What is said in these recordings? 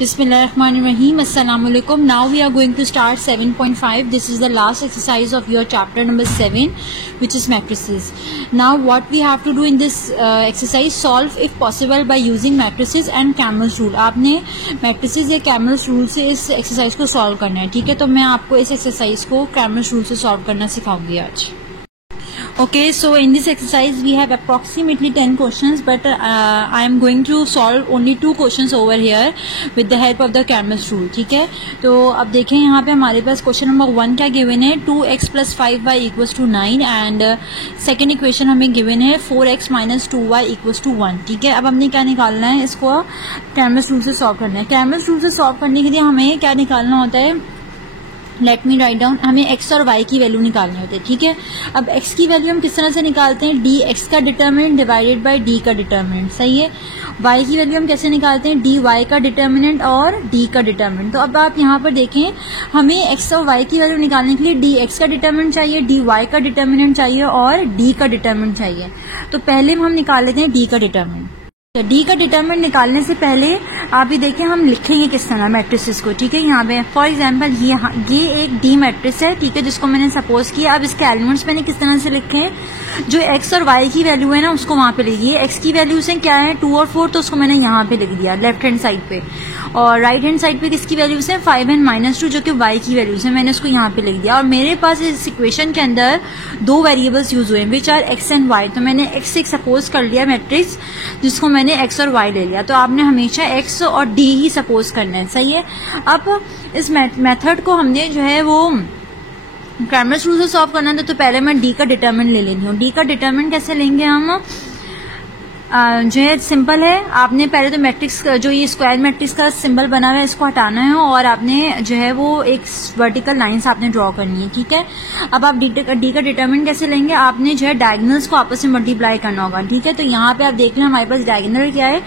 Bismillahirrahmanirrahim. Assalamualaikum. Now we are going to start 7.5. This is the last exercise of your chapter number 7, which is matrices. Now what we have to do in this exercise, solve if possible by using matrices and Camel's rule. आपने matrices या Camel's rule से इस exercise को solve करना है, ठीक है? तो मैं आपको इस exercise को Camel's rule से solve करना सिखाऊंगी आज. Okay, so in this exercise we have approximately 10 questions, but I am going to solve only 2 questions over here with the help of the Camel's rule. ठीक है, तो अब देखें यहाँ पे हमारे पास क्वेश्चन नंबर 1 क्या गिवन है, 2x + 5y = 9 and second equation हमें गिवन है 4x - 2y = 1. ठीक है, अब हमने क्या निकालना है, इसको Camel's rule से सॉल्व करना है. Camel's rule से सॉल्व करने के लिए हमें क्या निकालना होता है, लेट मी राइट डाउन, हमें x और y की वैल्यू निकालनी होती है. ठीक है, अब x की वैल्यू हम किस तरह से निकालते हैं, dx का डिटर्मिनेंट डिवाइडेड बाय d का डिटर्मिनेंट. सही है. y की वैल्यू हम कैसे निकालते हैं, dy का डिटर्मिनेंट और d का डिटर्मिनेंट. तो अब आप यहाँ पर देखें, हमें x और y की वैल्यू निकालने के लिए dx का डिटर्मिनेंट चाहिए, dy का डिटर्मिनेंट चाहिए और d का डिटर्मिनेंट चाहिए. तो पहले हम निकाल लेते हैं d का डिटर्मिनेंट. तो डी का डिटरमिनेंट निकालने से पहले आप ये देखें हम लिखेंगे किस तरह मैट्रिसेस को. ठीक है, यहाँ पे फॉर एग्जांपल ये एक डी मैट्रिक्स है. ठीक है, जिसको मैंने सपोज किया. अब इसके एलिमेंट्स मैंने किस तरह से लिखे हैं, जो एक्स और वाई की वैल्यू है ना उसको वहां पे लिखिए. एक्स की वैल्यू से क्या है 2 और 4, तो उसको मैंने यहाँ पे लिख दिया लेफ्ट हैंड साइड पे, और राइट हैंड साइड पे किसकी वैल्यू से 5 and -2 जो कि y की वैल्यू से, मैंने उसको यहाँ पे लिख दिया. और मेरे पास इस इक्वेशन के अंदर 2 वेरिएबल्स यूज हुए हैं which are x and y. तो मैंने x एक सपोज कर लिया मैट्रिक्स जिसको मैंने x और y ले लिया. तो आपने हमेशा x और d ही सपोज करना है. सही है. अब इस मेथड को हमने जो है वो Camel's रूल से सॉल्व करना था. तो पहले मैं d का डिटरमिनेंट ले लेती हूँ. d का डिटरमिनेंट कैसे लेंगे हम, जो है सिंपल है. आपने पहले तो मैट्रिक्स जो ये स्क्वायर मैट्रिक्स का सिंबल बना हुआ है इसको हटाना है और आपने जो है वो एक वर्टिकल लाइंस आपने ड्रॉ करनी है. ठीक है, अब आप डी का डिटरमिनेंट कैसे लेंगे, आपने जो है डायगोनल्स को आपस में मल्टीप्लाई करना होगा. ठीक है, तो यहाँ पे आप देख लें हमारे पास डायगोनल क्या है,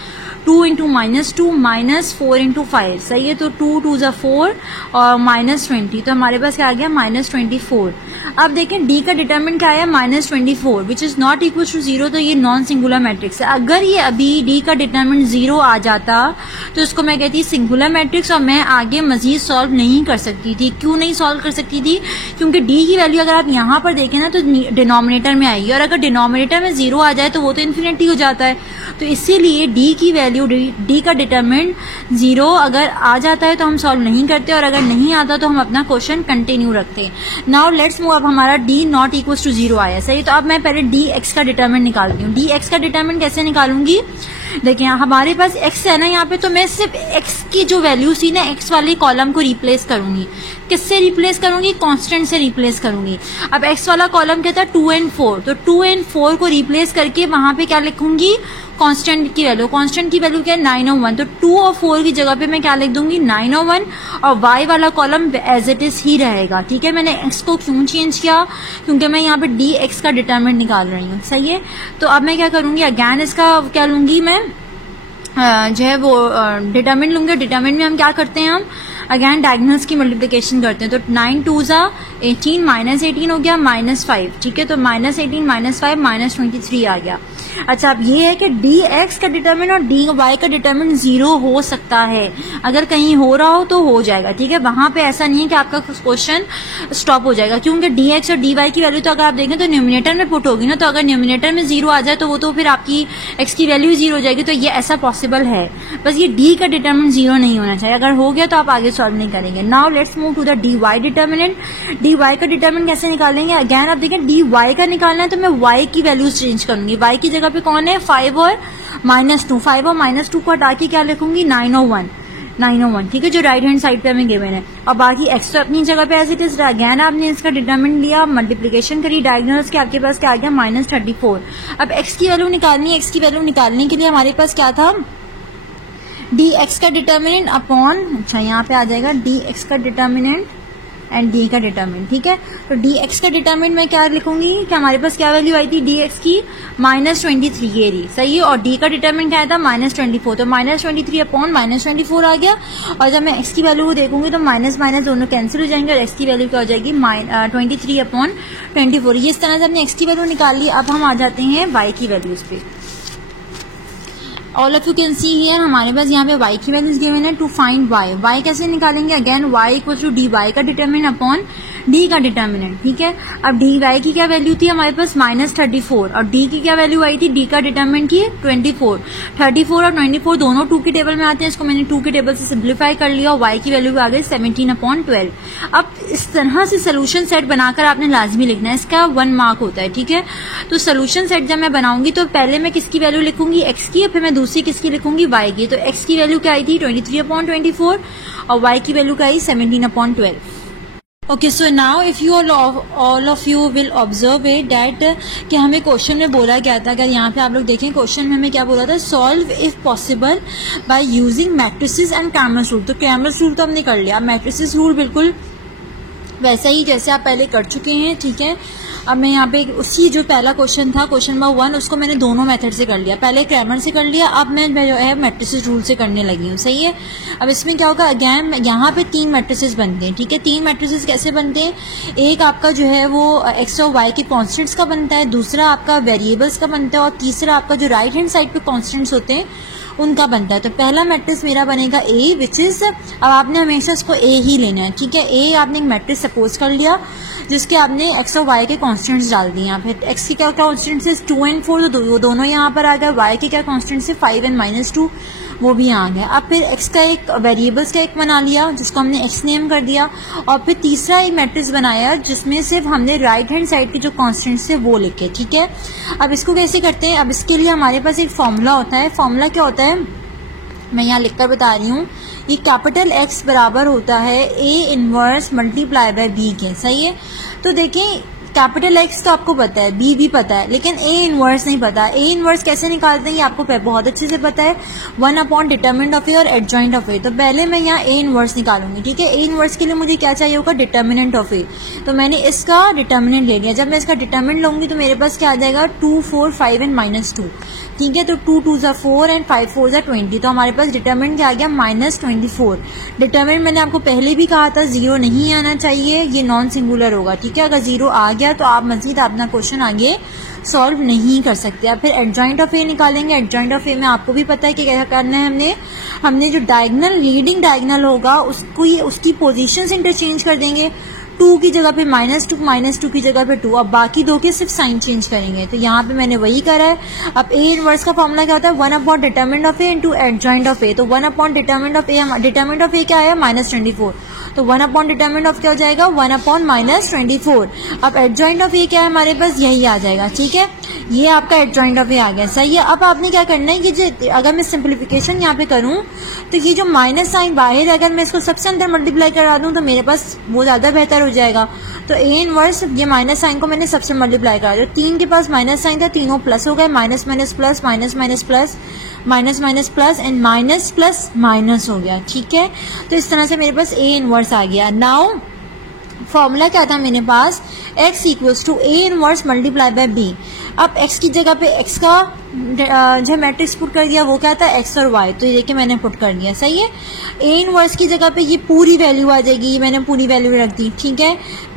2 × -2 -4 × 5. सही है, तो 2 2 = 4 और -20, तो हमारे पास क्या आ गया -24. अब देखें डी का डिटरमिनेंट क्या है, -24 which is not equal to 0. तो ये नॉन सिंगुलर मैट्रिक्स है. अगर ये अभी डी का डिटरमिनेंट 0 आ जाता तो इसको मैं कहती सिंगुलर मैट्रिक्स और मैं आगे मजीद सॉल्व नहीं कर सकती थी. क्यों नहीं सॉल्व कर सकती थी, क्योंकि डी की वैल्यू अगर आप यहाँ पर देखें ना तो डिनोमिनेटर में आएगी, और अगर डिनोमिनेटर में 0 आ जाए तो वो तो इन्फिनिटी हो जाता है. तो इसीलिए डी की वैल्यू, डी का डिटरमिनेंट 0 अगर आ जाता है तो हम सॉल्व नहीं करते, और अगर नहीं आता तो हम अपना क्वेश्चन कंटिन्यू रखते हैं. Now let's move. अब हमारा डी नॉट इक्वल टू 0 आया. सही, तो अब मैं पहले डी एक्स का डिटरमिनेंट निकालती हूँ. डी एक्स का डिटरमिनेंट कैसे निकालूंगी, देखिए हमारे पास x है ना यहाँ पे, तो मैं सिर्फ x की जो वैल्यू थी ना x वाले कॉलम को रिप्लेस करूंगी. किससे रिप्लेस करूंगी, कांस्टेंट से रिप्लेस करूंगी. अब x वाला कॉलम क्या था 2 and 4, तो 2 and 4 को रिप्लेस करके वहां पे क्या लिखूंगी, कांस्टेंट की वैल्यू. कांस्टेंट की वैल्यू क्या है 9 और 1, तो 2 और 4 की जगह पे मैं क्या लिख दूंगी 9 और 1, और y वाला कॉलम एज इट इज ही रहेगा. ठीक है, मैंने x को क्यों चेंज किया, क्योंकि मैं यहाँ पे डी एक्स का डिटरमिनेंट निकाल रही हूँ. सही है, तो अब मैं क्या करूंगी, अगैन इसका क्या लूंगी मैं, जो है वो डिटरमिनेंट लूंगी. डिटरमिनेंट में हम क्या करते हैं, हम अगैन डायगोनल्स की मल्टीप्लिकेशन करते हैं. तो 9 2 = 18 -18 हो गया -5. ठीक है, तो -18 -5 -23 आ गया. अच्छा, अब ये है कि डी एक्स का डिटरमिनेंट और डी वाई का डिटरमिनेंट 0 हो सकता है. अगर कहीं हो रहा हो तो हो जाएगा. ठीक है, वहां पे ऐसा नहीं है कि आपका क्वेश्चन स्टॉप हो जाएगा, क्योंकि डी एक्स और डी वाई की वैल्यू तो अगर आप देखें तो न्यूमिनेटर में पुट होगी ना. तो अगर न्यूमिनेटर में 0 आ जाए तो वो तो फिर आपकी एक्स की वैल्यू 0 हो जाएगी. तो ये ऐसा पॉसिबल है, बस ये डी का डिटरमिनेंट 0 नहीं होना चाहिए. अगर हो गया तो आप आगे सॉल्व नहीं करेंगे. Now let's move to the D Y determinant. D Y का डिटरमिनेंट कैसे निकालेंगे, अगैन आप देखें डी वाई का निकालना है तो मैं वाई की वैल्यूज चेंज करूंगी. वाई की जगह पे कौन है 5 और -2. 5 और -2 को हटा के क्या लिखूंगी 9 और 1. 9 और 1. ठीक है, जो राइट हैंड साइड पे हमें गिवन है. और बाकी एक्स तो अपनी जगह पे एज इट इज. अगैन आपने इसका डिटरमिनेंट लिया, मल्टीप्लिकेशन करी डायगोनल्स के, आपके पास क्या आ गया -34. अब एक्स की वैल्यू निकालनी है. एक्स की वैल्यू निकालने के लिए हमारे पास क्या था, डी एक्स का डिटरमिनेंट अपॉन, अच्छा यहाँ पे आ जाएगा डी एक्स का डिटरमिनेंट एंड डी का डिटरमिनेंट. ठीक है, तो डी एक्स का डिटरमिनेंट मैं क्या लिखूंगी कि हमारे पास क्या वैल्यू आई थी डी एक्स की -23 ये रही. सही है, और डी का डिटरमिनेंट क्या आया था -24, तो -23 अपॉन -24 आ गया. और जब मैं एक्स की वैल्यू को देखूंगी तो माइनस माइनस दोनों कैंसिल हो जाएंगे और एक्स की वैल्यू क्या हो जाएगी 23 अपॉन 24. ये इस तरह से हमने एक्स की वैल्यू निकाल ली. अब हम आ जाते हैं वाई की वैल्यूज पे. All of you can see here हमारे पास यहाँ पे y की वैल्यूज गिवन है। टू फाइंड y कैसे निकालेंगे? Again y equal to D Y का डिटरमिनेंट अपॉन d का डिटरमिनेंट, ठीक है। अब डी वाई की क्या वैल्यू थी हमारे पास -34 और d की क्या वैल्यू आई थी? d का डिटरमिनेंट की 24। 34 और 24 दोनों 2 के टेबल में आते हैं, इसको मैंने 2 के टेबल से सिंप्लीफाई कर लिया और y की वैल्यू आ गई 17/12। अब इस तरह से सोल्यूशन सेट बनाकर आपने लाजमी लिखना है, इसका 1 मार्क होता है, ठीक है। तो सोल्यूशन सेट जब मैं बनाऊंगी तो पहले मैं किसकी वैल्यू लिखूंगी? x की, फिर मैं दूसरी किसकी लिखूंगी? y की। तो x की वैल्यू क्या आई थी? 23/24 और y की वैल्यू क्या आई? 17/12। Okay, so now if you all of you will observe it that कि हमें क्वेश्चन में बोला गया था, अगर यहाँ पे आप लोग देखें क्वेश्चन में हमें क्या बोला था? Solve if possible by using matrices and Cramer's rule. तो क्रैमर्स रूल तो हमने कर लिया, मैट्रिसेस रूल बिल्कुल वैसा ही जैसे आप पहले कर चुके हैं, ठीक है। अब मैं यहाँ पे उसी जो पहला क्वेश्चन था, क्वेश्चन नंबर 1, उसको मैंने दोनों मेथड से कर लिया, पहले क्रैमर से कर लिया, अब मैं जो है मैट्रिसेस रूल से करने लगी हूँ, सही है। अब इसमें क्या होगा? अगेन यहाँ पे 3 मैट्रिसेस बनते हैं, ठीक है। 3 मैट्रिसेस कैसे बनते हैं? एक आपका जो है वो एक्स और वाई के कॉन्स्टेंट्स का बनता है, दूसरा आपका वेरिएबल्स का बनता है और तीसरा आपका जो राइट हैंड साइड पे कॉन्स्टेंट्स होते हैं उनका बनता है। तो पहला मैट्रिक्स मेरा बनेगा ए, विच इज, अब आपने हमेशा इसको ए ही लेना है, ठीक है। ए आपने एक मैट्रिक्स सपोज कर लिया जिसके आपने एक्स और वाई के कांस्टेंट्स डाल दिए। यहाँ पे एक्स की क्या कांस्टेंट्स है? 2 और 4, तो दोनों यहाँ पर आ गए। वाई के क्या कांस्टेंट्स है? 5 और -2, वो भी आ गया। अब फिर एक्स का एक वेरिएबल्स का एक बना लिया जिसको हमने एक्स नेम कर दिया और फिर तीसरा एक मैट्रिक्स बनाया जिसमें सिर्फ हमने राइट हैंड साइड के जो कांस्टेंट्स थे वो लिखे, ठीक है। अब इसको कैसे करते हैं? अब इसके लिए हमारे पास एक फॉर्मूला होता है। फॉर्मूला क्या होता है मैं यहाँ लिखकर बता रही हूँ। ये कैपिटल एक्स बराबर होता है A inverse multiply by B के, सही है। तो देखिए कैपिटल एक्स तो आपको पता है, बी भी पता है, लेकिन ए इनवर्स नहीं पता। ए इनवर्स कैसे निकालते हैं ये आपको बहुत अच्छे से पता है, 1/डिटरमिनेंट ऑफ ए और एडजॉइंट ऑफ ए। तो पहले मैं यहाँ ए इनवर्स निकालूंगी, ठीक है। ए इनवर्स के लिए मुझे क्या चाहिए होगा? Determinant of A. तो मैंने इसका डिटरमिनेंट ले लिया। जब मैं इसका डिटरमिनेंट लूंगी तो मेरे पास क्या आ जाएगा? 2, 4, 5 और -2, ठीक है। तो 2 2 ज़ा 4 एंड 5 4 ज़ा 20। तो हमारे पास डिटरमिनेंट क्या आ गया? -24। डिटरमिनेंट मैंने आपको पहले भी कहा था 0 नहीं आना चाहिए, ये नॉन सिंगुलर होगा, ठीक है। अगर 0 आ गया तो आप मजीद अपना क्वेश्चन आगे सॉल्व नहीं कर सकते। अब फिर एडजॉइंट ऑफ ए निकालेंगे। एडजॉइंट ऑफ ए में आपको भी पता है कि क्या करना है, हमने जो डायगोनल लीडिंग डायगोनल होगा उसकी पोजीशंस इंटरचेंज कर देंगे। 2 की जगह पे -2 की जगह पे 2, अब बाकी 2 के सिर्फ साइन चेंज करेंगे। तो यहाँ पे मैंने वही करा है। अब ए इनवर्स का फॉर्मूला क्या होता है? 1/डिटरमिनेंट of A into adjoint of A. तो 1/डिटरमिनेंट of A, determinant of A क्या है? -24। तो 1/डिटरमिनेंट ऑफ क्या हो जाएगा? 1/-24। अब एडजॉइंट ऑफ ए क्या है हमारे पास? यही आ जाएगा, ठीक है। ये आपका एडजॉइंट ऑफ ए आ गया, सही है। अब आपने क्या करना है, ये जो अगर मैं सिंप्लीफिकेशन यहाँ पे करूँ तो ये जो माइनस साइन बाहर, अगर मैं इसको सबसे अंदर मल्टीप्लाई करा दूँ तो मेरे पास वो ज्यादा बेहतर हो जाएगा। तो ए इनवर्स, ये माइनस साइन को मैंने सबसे मल्टीप्लाई करा दिया। 3 के पास माइनस साइन था, तीनों प्लस हो गए, minus minus plus, minus minus plus, minus minus plus and minus plus minus हो गया, ठीक है। तो इस तरह से मेरे पास ए इनवर्स आ गया। नाउ फॉर्मूला क्या था मेरे पास? x equals to A inverse multiply by B. अब x की जगह पे x का जो मैट्रिक्स पुट कर दिया वो क्या था? x और y। तो ये देखिए मैंने पुट कर दिया, सही है। a इनवर्स की जगह पे ये पूरी वैल्यू आ जाएगी, ये मैंने पूरी वैल्यू रख दी, ठीक है।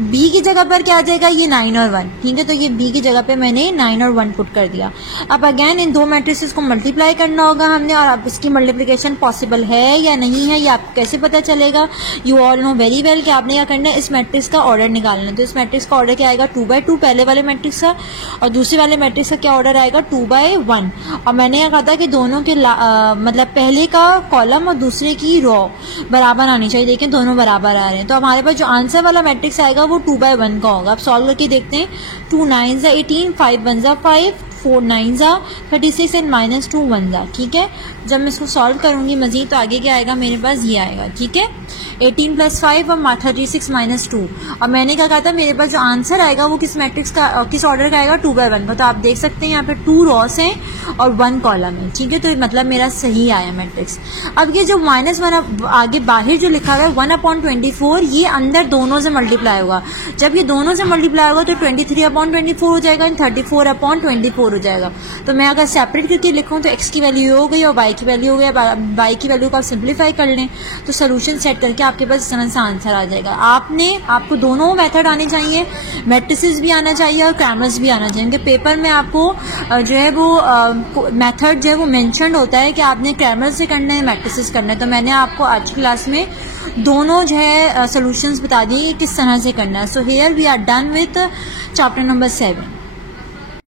b की जगह पर क्या आ जाएगा? ये 9 और 1, ठीक है। तो ये b की जगह पे मैंने 9 और 1 पुट कर दिया। अब अगेन इन दो मैट्रिसेस को मल्टीप्लाई करना होगा हमने, और अब इसकी मल्टीप्लिकेशन पॉसिबल है या नहीं है ये आपको कैसे पता चलेगा? You all know very well कि आपने क्या करना है, इस मैट्रिक्स का ऑर्डर निकालना है। तो इस मैट्रिक्स का ऑर्डर क्या आएगा? 2/2 पहले वाले मैट्रिक्स का, और दूसरे वाले मैट्रिक्स का क्या ऑर्डर आएगा? 2/1। और मैंने ये कहा था कि दोनों के मतलब पहले का कॉलम और दूसरे की रो बराबर आनी चाहिए। देखें दोनों बराबर आ रहे हैं। तो हमारे पास जो आंसर वाला मैट्रिक्स आएगा वो 2/1 का होगा। अब सॉल्व करके देखते हैं। 2 9 ज़ा 18, 5 1 ज़ा 5, 4 9 ज़ा 36 एंड -2 1 ज़ा, ठीक है। जब मैं इसको सॉल्व करूंगी मजीद तो आगे क्या आएगा मेरे पास? ये आएगा, ठीक है। 18 + 5 और 36 - 2। और मैंने क्या कहा था मेरे पास जो आंसर आएगा वो किस मैट्रिक्स का, किस ऑर्डर का आएगा? 2/1 का। तो आप देख सकते हैं यहाँ पे 2 रॉस हैं और 1 कॉलम है, ठीक है। तो मतलब मेरा सही आया मैट्रिक्स। अब ये जो -1 आगे बाहर जो लिखा हुआ है 1/24, ये अंदर दोनों से मल्टीप्लाई होगा। जब ये दोनों से मल्टीप्लाई होगा तो 23/24 हो जाएगा, 34/24 हो जाएगा। तो मैं अगर सेपरेट करके लिखूँ तो x की वैल्यू हो गई और y की वैल्यू हो गई। y की वैल्यू को आप सिंप्लीफाई कर लें तो सोल्यूशन सेट करके आपके पास इस तरह से आंसर आ जाएगा। आपको दोनों मेथड आने चाहिए, मैट्रिसेस भी आना चाहिए और क्रैमर्स भी आना चाहिए। उनके पेपर में आपको जो है वो मेथड जो है वो मेंशन्ड होता है कि आपने क्रैमर से करना है, मैट्रिसेस करना है। तो मैंने आपको आज की क्लास में दोनों जो है सॉल्यूशंस बता दिए किस तरह से करना है। So here we are done with chapter number 7।